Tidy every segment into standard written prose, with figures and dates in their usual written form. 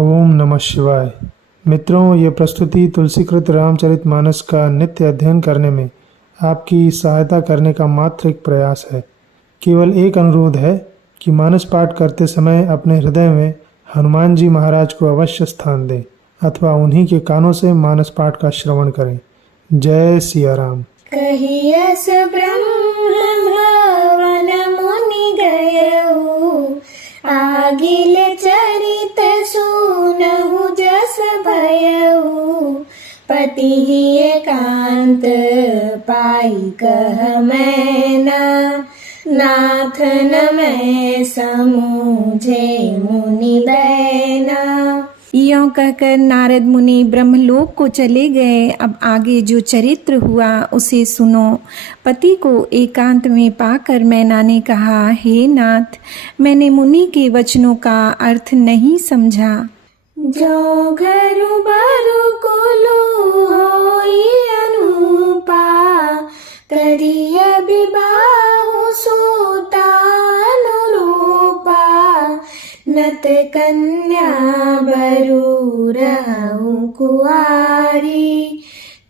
ओम नमः शिवाय। मित्रों, ये प्रस्तुति तुलसीकृत रामचरितमानस का नित्य अध्ययन करने में आपकी सहायता करने का मात्र एक प्रयास है। केवल एक अनुरोध है कि मानस पाठ करते समय अपने हृदय में हनुमान जी महाराज को अवश्य स्थान दें अथवा उन्हीं के कानों से मानस पाठ का श्रवण करें। जय सिया राम। कहियस ब्रह्मभवन मुनि गयऊ, आगिल चरित सुनहु जस भयऊ। पति एकांत पाई कह मैना, नाथ न मैं समूझे मुनि बैना। यों कहकर नारद मुनि ब्रह्मलोक को चले गए। अब आगे जो चरित्र हुआ उसे सुनो। पति को एकांत में पाकर मैना ने कहा, हे नाथ, मैंने मुनि के वचनों का अर्थ नहीं समझा। जो घरु बरु कुलु होई अनुपा, करिय विबाहु सूता अनुरूपा। नत कन्या बरु रहु कुआरी,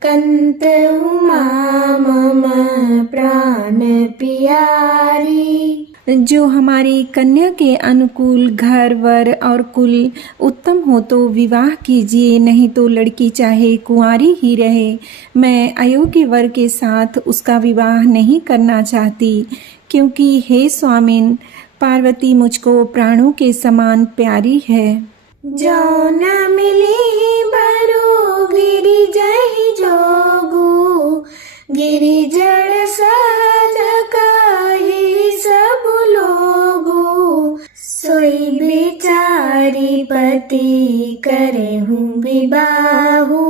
कंत उमा मम प्राण प्यारी। जो हमारी कन्या के अनुकूल घर वर और कुल उत्तम हो तो विवाह कीजिए, नहीं तो लड़की चाहे कुंवारी ही रहे। मैं अयोग्य वर के साथ उसका विवाह नहीं करना चाहती, क्योंकि हे स्वामिन, पार्वती मुझको प्राणों के समान प्यारी है। जो न मिली बरु गिरि जहि जोगु, गिरि जड़ सहज काहि सब लोगु। सोई बिचारी पति करेहु विबाहु,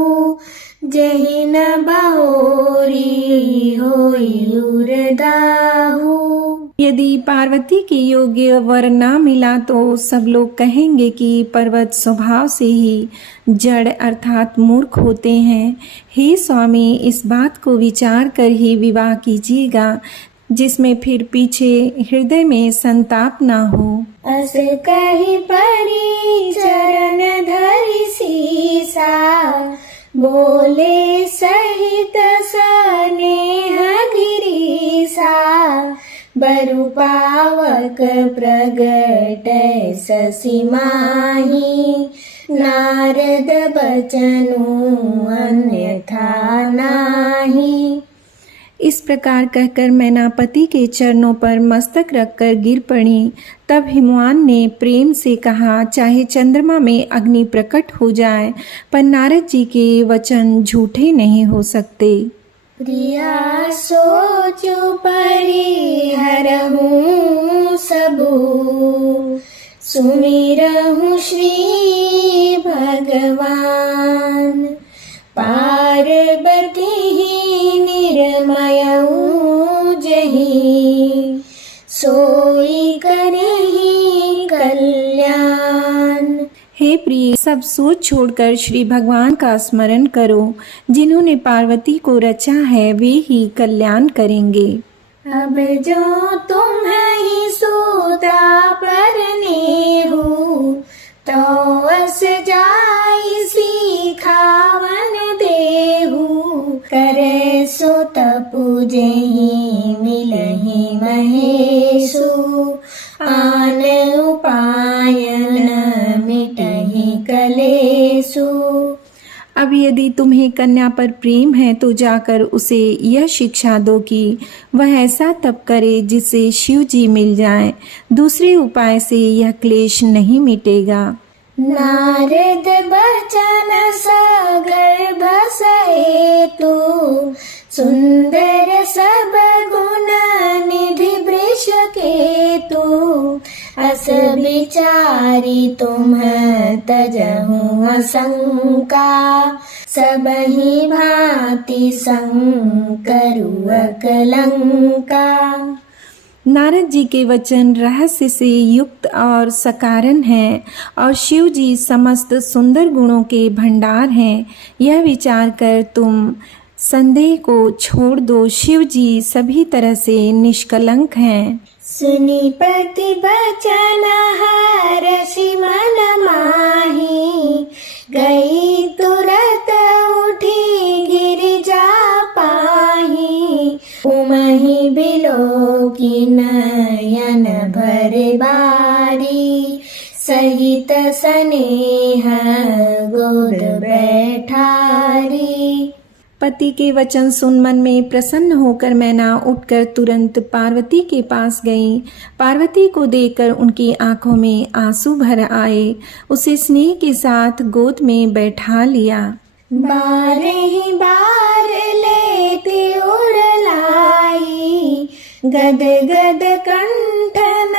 जहि न बहोरी होई उरदाहु। यदि पार्वती के योग्य वर ना मिला तो सब लोग कहेंगे कि पर्वत स्वभाव से ही जड़ अर्थात मूर्ख होते हैं। हे स्वामी, इस बात को विचार कर ही विवाह कीजिएगा, जिसमें फिर पीछे हृदय में संताप ना हो। अस कहि परि चरण धरि सीसा, बोले सहित स्नेह गिरीसा। बरु पावक प्रगट शशि माही, नारद बचनु अन्यथा नाही। इस प्रकार कहकर मैना पति के चरणों पर मस्तक रखकर गिर पड़ी। तब हिमवान ने प्रेम से कहा, चाहे चंद्रमा में अग्नि प्रकट हो जाए, पर नारद जी के वचन झूठे नहीं हो सकते। प्रिया सोचु परिहरहु सबु, सुमिरहु श्री भगवान। पार्वती निर्मयऊ जहि, सोई करहि कल्याण। हे प्रिय, सब सोच छोड़कर श्री भगवान का स्मरण करो। जिन्होंने पार्वती को रचा है वे ही कल्याण करेंगे। अब जो तुम्हें सूता परनेहु, तो अस जाई सिखावन देहु। करे सो तपु जेहि मिलहि महेशु, आन उपाय न मिटहि कलेसु। अब यदि तुम्हें कन्या पर प्रेम है तो जाकर उसे यह शिक्षा दो कि वह ऐसा तप करे जिससे शिव जी मिल जाएं। दूसरे उपाय से यह क्लेश नहीं मिटेगा। नारद बचन सगर्भ सहेतु, सुंदर सब गुण निधि वृष केतु। अस विचारी तुम तजहु असंका, सबहि भांति संकरु अकलंका। नारद जी के वचन रहस्य से युक्त और सकारण हैं और शिव जी समस्त सुंदर गुणों के भंडार हैं। यह विचार कर तुम संदेह को छोड़ दो। शिव जी सभी तरह से निष्कलंक हैं। सुनि पति बचन हरषि मन माही, स्नेह गोद बैठारी। पति के वचन सुन मन में प्रसन्न होकर मैना उठकर तुरंत पार्वती के पास गई। पार्वती को देखकर उनकी आंखों में आंसू भर आए। उसे स्नेह के साथ गोद में बैठा लिया। बार ही बार लेती उरलाई, गद गद कंठ न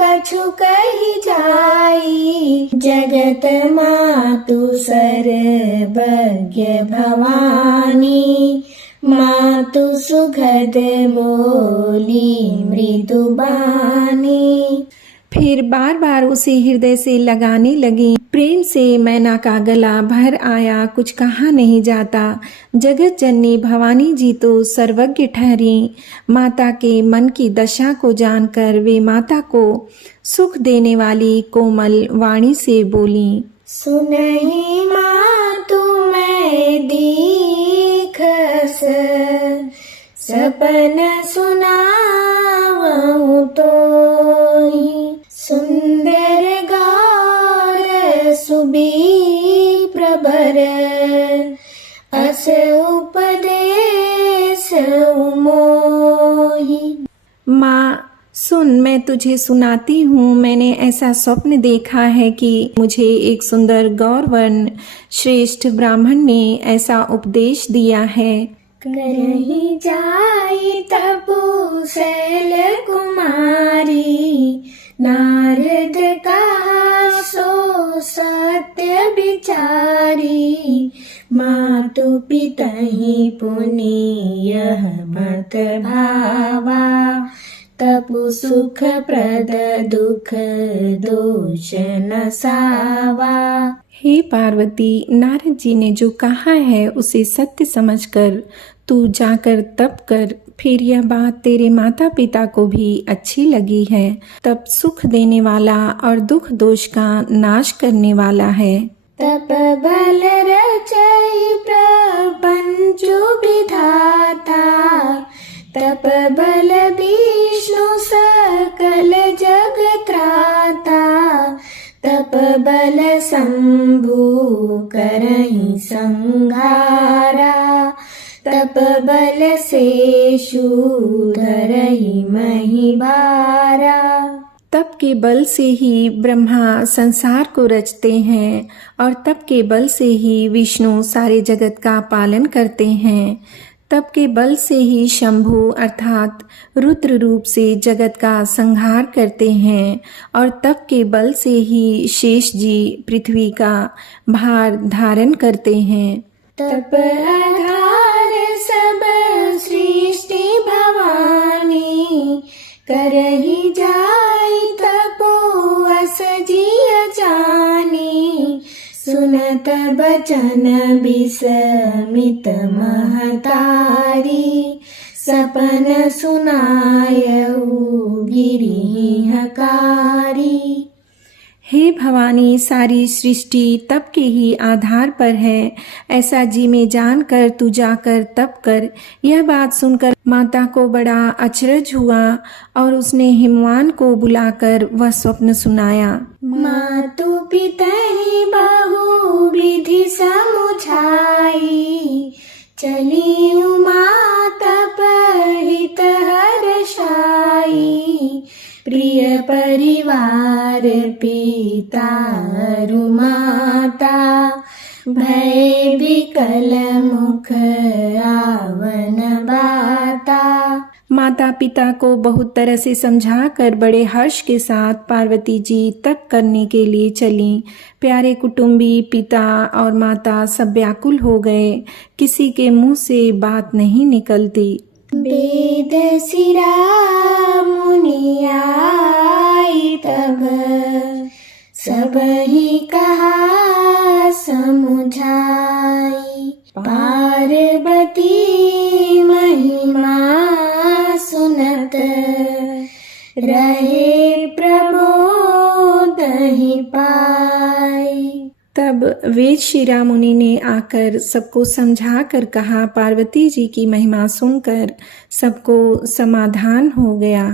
कछु कही जाई। जगत मातु सर्वज्ञ भवानी, मातु सुखद बोली मृदु बानी। फिर बार बार उसे हृदय से लगाने लगी। प्रेम से मैना का गला भर आया। कुछ कहा नहीं जाता। जगत जननी भवानी जी तो सर्वज्ञ ठहरी। माता के मन की दशा को जानकर वे माता को सुख देने वाली कोमल वाणी से बोली। सुनहि मातु मैं दीखस, सपन सुनावहु तोहि। सुंदर गौर सुबी प्रबर, अस उपदेश मोहि। माँ सुन, मैं तुझे सुनाती हूँ। मैंने ऐसा स्वप्न देखा है कि मुझे एक सुंदर गौरवर्ण श्रेष्ठ ब्राह्मण ने ऐसा उपदेश दिया है। करहि जाई तपु शैल कुमारी, नारद का सो सत्य विचारी। मातु पितहि पुनि यह मत भावा, तपु सुख प्रद दुख दोष न सावा। हे पार्वती, नारद जी ने जो कहा है उसे सत्य समझकर तू जाकर तप कर। फिर यह बात तेरे माता पिता को भी अच्छी लगी है। तप सुख देने वाला और दुख दोष का नाश करने वाला है। तप बल रचई प्रपंचु विधाता, तप बल विष्णु सकल जग त्राता। तप बल शंभु करहि संहारा, तप बल शेषु धरहि महिभारा। तप के बल से ही ब्रह्मा संसार को रचते हैं और तप के बल से ही विष्णु सारे जगत का पालन करते हैं। तप के बल से ही शंभु अर्थात रुद्र रूप से जगत का संहार करते हैं और तप के बल से ही शेष जी पृथ्वी का भार धारण करते हैं। तप आधार सब सृष्टि भवानी, करहि जाई तपो अस जिय जानी। सुनत बचन विस्मित महतारी, सपन सुनायऊ गिरि हकारी। हे भवानी, सारी सृष्टि तप के ही आधार पर है। ऐसा जी में जानकर तू जाकर तप कर। यह बात सुनकर माता को बड़ा अचरज हुआ और उसने हिमवान को बुलाकर वह स्वप्न सुनाया। मातु पितहि बहु विधि समुझाई, चली उमा तप हित हर्षाई। प्रिय परिवार पिता अरु माता, भय विकल मुख आवन बाता। माता पिता को बहुत तरह से समझाकर बड़े हर्ष के साथ पार्वती जी तप करने के लिए चलीं। प्यारे कुटुंबी पिता और माता सब व्याकुल हो गए। किसी के मुंह से बात नहीं निकलती। वेद सिरा मुनि आई तब, सबहि कहा समुझाई। पार्वती महिमा सुनत, रहे प्रबोध ही पाई। तब वेद शिरा मुनि ने आकर सबको समझा कर कहा। पार्वती जी की महिमा सुनकर सबको समाधान हो गया।